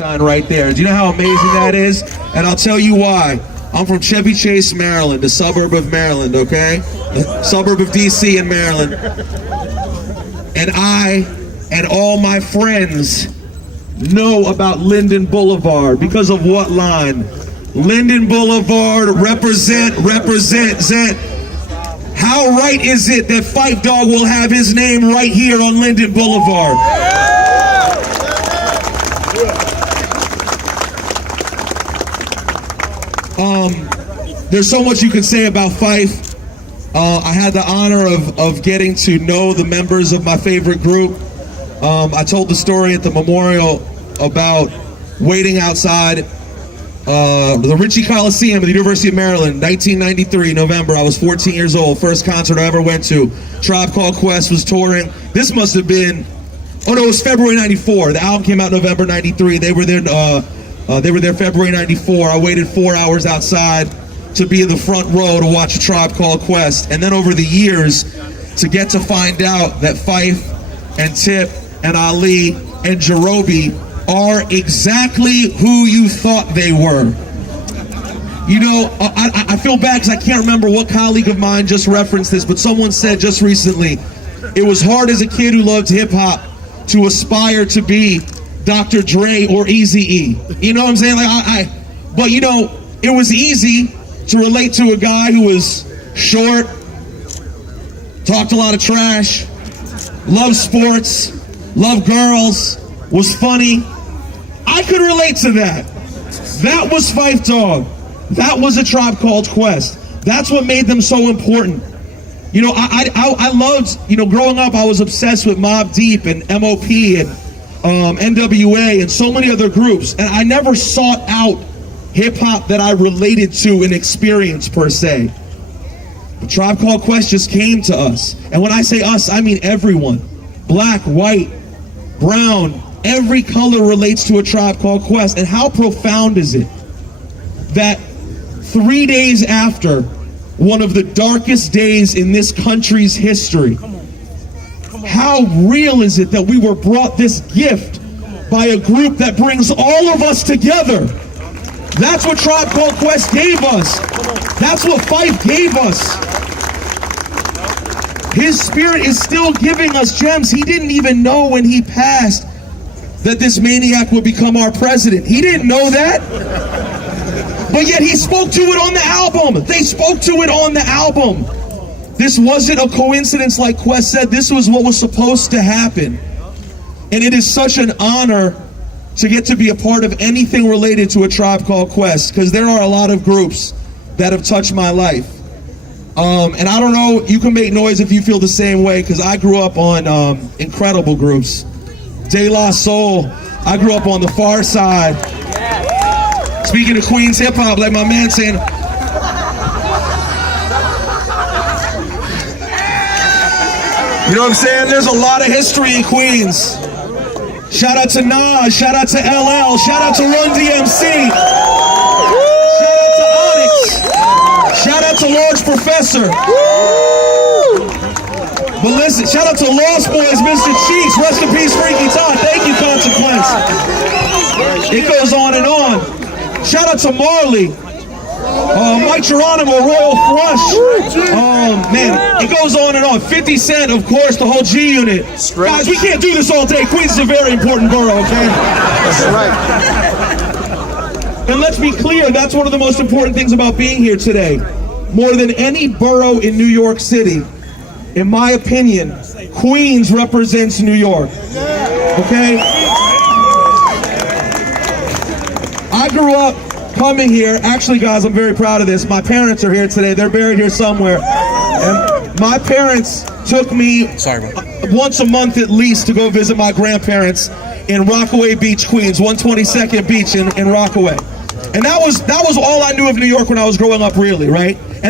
sign right there. Do you know how amazing that is? And I'll tell you why. I'm from Chevy Chase, Maryland, a suburb of Maryland, okay? A suburb of DC in Maryland. And I and all my friends know about Linden Boulevard because of what line? Linden Boulevard, represent. How right is it that Phife Dawg will have his name right here on Linden Boulevard? There's so much you can say about Phife. I had the honor of getting to know the members of my favorite group. I told the story at the memorial about waiting outside the Ritchie Coliseum at the University of Maryland, 1993, November. I was 14 years old, first concert I ever went to. Tribe Called Quest was touring. This must have been, oh no, it was February 94. The album came out November 93. They were there February 94. I waited 4 hours outside to be in the front row to watch a Tribe Called Quest. And then over the years, to get to find out that Phife and Tip and Ali and Jerobi are exactly who you thought they were. You know, I feel bad because I can't remember what colleague of mine just referenced this, but someone said just recently, it was hard as a kid who loved hip hop to aspire to be Dr. Dre or Eazy-E. You know what I'm saying? Like but you know, it was easy to relate to a guy who was short, talked a lot of trash, loved sports, loved girls, was funny. I could relate to that. That was Phife Dawg. That was a Tribe Called Quest. That's what made them so important. You know, I loved, you know, growing up I was obsessed with Mobb Deep and MOP and NWA and so many other groups, and I never sought out hip-hop that I related to and experienced per se. The Tribe Called Quest just came to us. And when I say us, I mean everyone. Black, white, brown, every color relates to a Tribe Called Quest. And how profound is it that 3 days after one of the darkest days in this country's history, how real is it that we were brought this gift by a group that brings all of us together? That's what Tribe Called Quest gave us. That's what Phife gave us. His spirit is still giving us gems. He didn't even know when he passed that this maniac would become our president. He didn't know that. But yet he spoke to it on the album. They spoke to it on the album. This wasn't a coincidence like Quest said. This was what was supposed to happen. And it is such an honor to get to be a part of anything related to a Tribe Called Quest, because there are a lot of groups that have touched my life. And I don't know, you can make noise if you feel the same way, because I grew up on incredible groups. De La Soul, I grew up on the far side. Speaking of Queens hip hop, like my man saying, you know what I'm saying? There's a lot of history in Queens. Shout out to Nas, shout out to LL, shout out to Run DMC, shout out to Onyx, shout out to Large Professor. But listen, shout out to Lost Boys, Mr. Cheeks, rest in peace Freaky Todd, thank you Consequence. It goes on and on. Shout out to Marley, Mike Geronimo, Royal Flush. Man, it goes on and on. 50 Cent, of course, the whole G Unit. Guys, we can't do this all day. Queens is a very important borough, okay? That's right. And let's be clear, that's one of the most important things about being here today. More than any borough in New York City, in my opinion, Queens represents New York, okay? I grew up coming here. Actually, guys, I'm very proud of this. My parents are here today. They're buried here somewhere. And my parents took me once a month at least to go visit my grandparents in Rockaway Beach, Queens, 122nd Beach in Rockaway. And that was all I knew of New York when I was growing up, really, right?